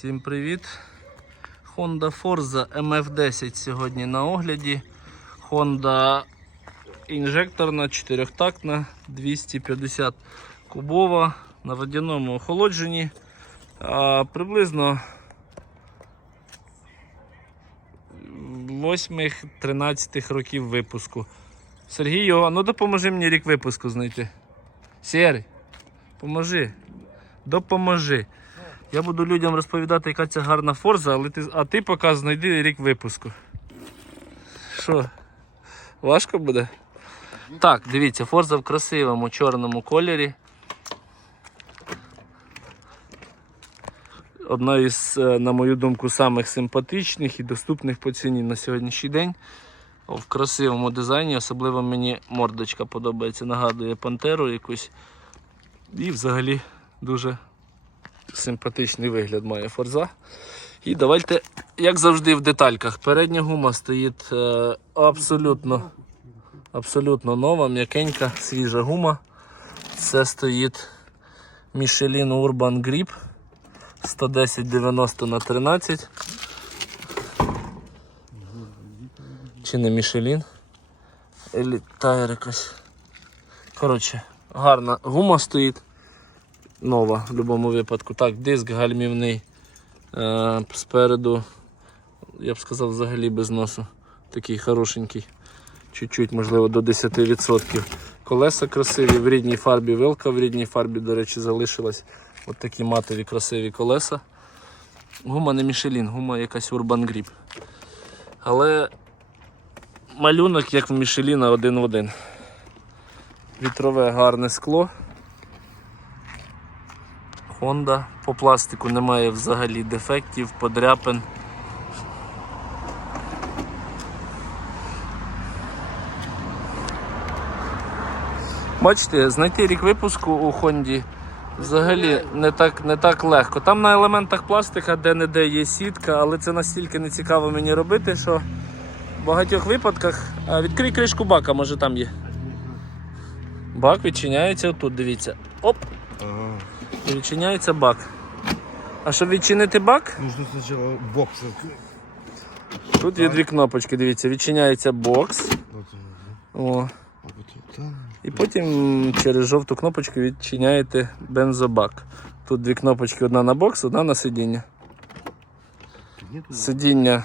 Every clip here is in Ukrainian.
Всім привіт! Honda Forza MF10 сьогодні на огляді. Honda інжекторна, чотирьохтактна, 250 кубова на водяному охолодженні. Приблизно 8-13 років випуску. Сергію, а ну допоможи мені рік випуску знайти. Сергій, поможи. Допоможи. Я буду людям розповідати, яка це гарна форза, але ти, а ти поки знайди рік випуску. Що? Важко буде? Так, дивіться, форза в красивому чорному кольорі. Одна із, е, на мою думку, самих симпатичних і доступних по ціні на сьогоднішній день. В красивому дизайні, особливо мені мордочка подобається, нагадує пантеру якусь. І взагалі дуже симпатичний вигляд має форза. І давайте, як завжди, в детальках. Передня гума стоїть е, абсолютно, абсолютно нова, м'якенька, свіжа гума. Це стоїть Michelin Urban Grip 110-90 на 13. Чи не Michelin? Елі тайр якась. Коротше, гарна гума стоїть нова в будь-якому випадку. Так, диск гальмівний е, спереду, я б сказав, взагалі без носу. Такий хорошенький. Чуть-чуть, можливо, до 10%. Колеса красиві, в рідній фарбі, вилка в рідній фарбі, до речі, залишилась. От такі матові красиві колеса. Гума не Мішелін, гума якась Urban Grip. Але малюнок, як в Мішеліна, один в один. Вітрове гарне скло. Honda. По пластику немає взагалі дефектів, подряпин. Бачите, знайти рік випуску у Honda взагалі не так, не так легко. Там на елементах пластика де-не-де є сітка, але це настільки не цікаво мені робити, що в багатьох випадках. А, відкрий кришку бака, може там є. Бак відчиняється отут, дивіться. Оп! І відчиняється бак. А щоб відчинити бак, Нужно сначала бокс открыть. тут є дві кнопочки, дивіться, відчиняється бокс. Вот он, О. а вот там. І потім через жовту кнопочку відчиняєте бензобак. Тут дві кнопочки, одна на бокс, одна на сидіння. Сидіння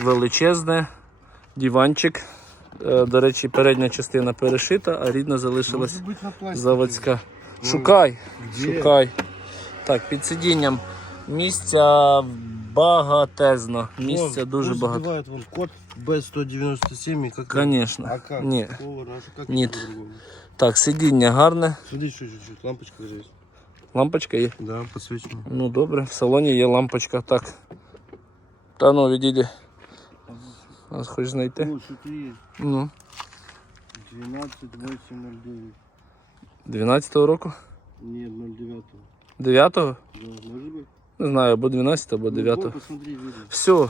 величезне, диванчик. Е, До речі, передня частина перешита, а рідна залишилась Может быть на пластике. заводська. Шукай, Где? шукай. Так, під сидінням місця багатезно. Місця дуже багато. забивает вон код B197 и как Конечно. А как? Ні. Какого? Как Нет. по-другому? Так, сидіння гарне. Смотри, еще чуть-чуть. Лампочка есть. Лампочка є. Да, подсвечена. Ну добре, в салоні є лампочка. Так. Та ну, відійди. Нас хочеш знайти? Вот, есть. Ну. 12809. 12-го року? Нет, 09. 9-го? Да, может быть? Не знаю, або 12 або Ну, 9 вот, посмотри, видно. Все.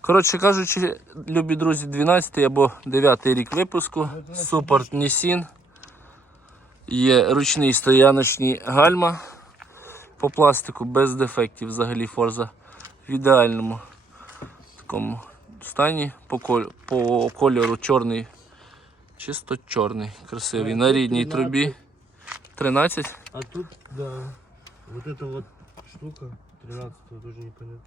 Коротше кажучи, любі друзі, 12 або 9 рік випуску. Супорт Нісін. Є ручний стояночні гальма. По пластику без дефектів взагалі форза. В ідеальному такому стані. По, коль- по кольору чорний. Чисто чорний, красивий. На рідній трубі. 13. А тут, да, вот эта вот штука 13 тоже непонятно.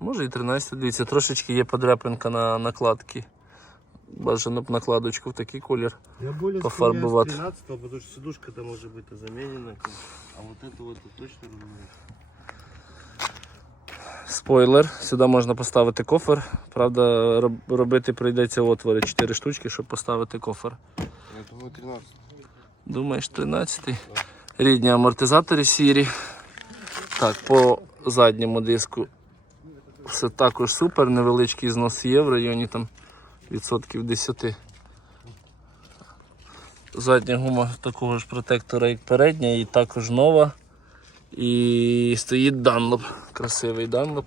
Може і 13, дивіться, трошечки є подряпинка на накладки. Бажано б накладочку в такий колір. Я более Пофарбовать. склоняюсь к 13 потому что сидушка там может быть и заменена. А вот это вот точно разумеется. Спойлер, сюди можна поставити кофер. Правда, роб- робити прийдеться отвори 4 штучки, щоб поставити кофер. Это вот 13. Думаєш, 13-й. Рідні амортизатори сірі. Так, по задньому диску все також супер, невеличкий знос є в районі там відсотків 10. Задня гума такого ж протектора, як передня, і також нова. І стоїть Dunlop, красивий Dunlop.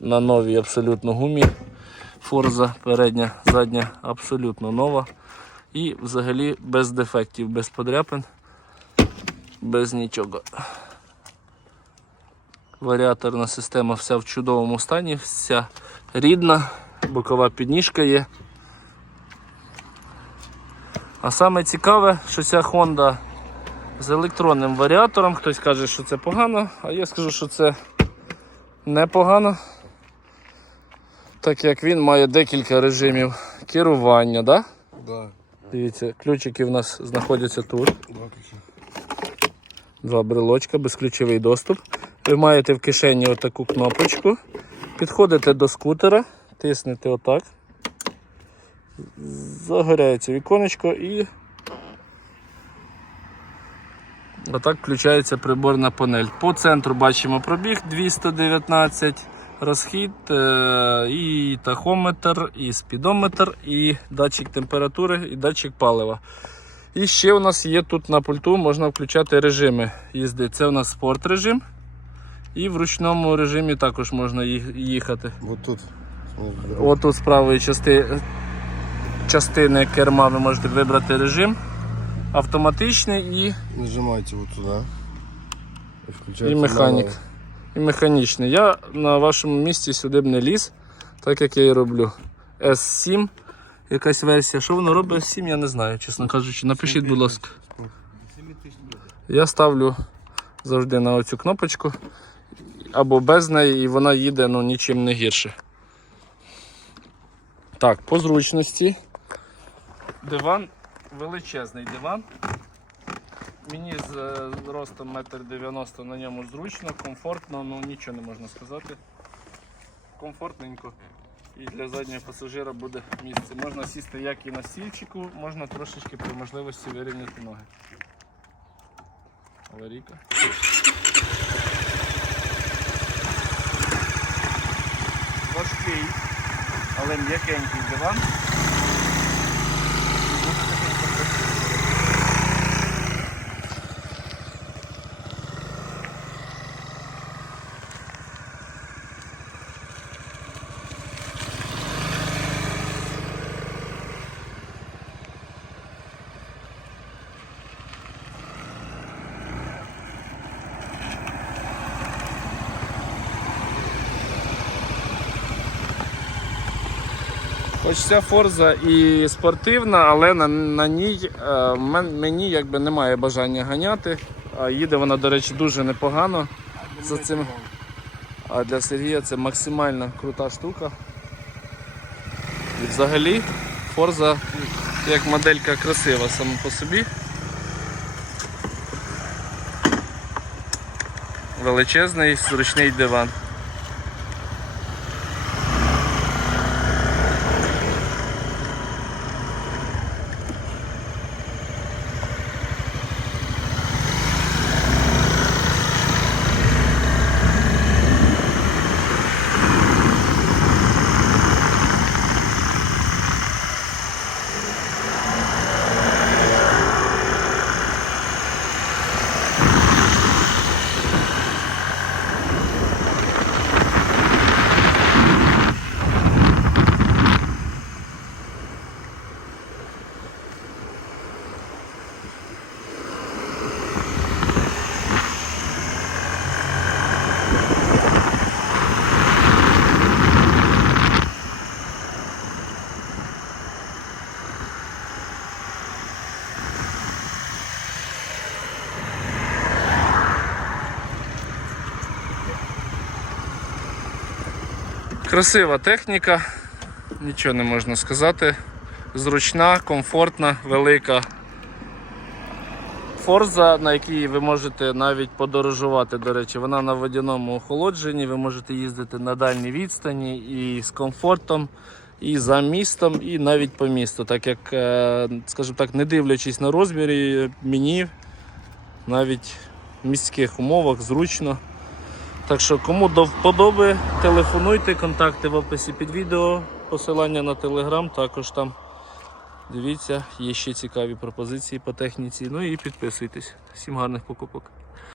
На новій абсолютно гумі. Форза передня, задня абсолютно нова. І взагалі без дефектів, без подряпин, без нічого. Варіаторна система вся в чудовому стані, вся рідна, бокова підніжка є. А саме цікаве, що ця Honda з електронним варіатором. Хтось каже, що це погано, а я скажу, що це непогано. Так як він має декілька режимів керування. Да? Да, Дивіться, ключики в нас знаходяться тут. два брелочка, безключовий доступ. Ви маєте в кишені отаку кнопочку. Підходите до скутера, тиснете отак. Загоряється віконечко і отак включається приборна панель. По центру бачимо пробіг 219, розхід, е, і тахометр, і спідометр, і датчик температури, і датчик палива. І ще у нас є тут на пульту, можна включати режими їзди. Це у нас спорт режим. І в ручному режимі також можна їхати. Вот тут. От тут з правої части... частини керма ви можете вибрати режим. Автоматичний і, Нажимаете вот туда. И, і включаете механік. І механічний. Я на вашому місці сюди б не ліз, так як я і роблю. S7, якась версія. Що воно робить S7, я не знаю, чесно кажучи. Напишіть, будь ласка. Я ставлю завжди на оцю кнопочку або без неї, і вона їде ну, нічим не гірше. Так, по зручності. Диван, величезний диван. Мені з е, ростом 1,90 м на ньому зручно, комфортно, ну нічого не можна сказати. Комфортненько. І для заднього пасажира буде місце. Можна сісти як і на стільчику, можна трошечки при можливості вирівняти ноги. Аварійка. Важкий, але м'якенький диван. Хоч ця форза і спортивна, але на, на ній е, мені якби немає бажання ганяти. А їде вона, до речі, дуже непогано. За цим. А для Сергія це максимально крута штука. І взагалі форза як моделька красива сама по собі. Величезний зручний диван. Красива техніка, нічого не можна сказати. Зручна, комфортна, велика. Форза, на якій ви можете навіть подорожувати, до речі, вона на водяному охолодженні, ви можете їздити на дальній відстані і з комфортом, і за містом, і навіть по місту. Так як, е, скажімо так, не дивлячись на розміри, мені навіть в міських умовах зручно. Так що, кому до вподоби, телефонуйте, контакти в описі під відео, посилання на телеграм, також там. Дивіться, є ще цікаві пропозиції по техніці. Ну і підписуйтесь. Всім гарних покупок.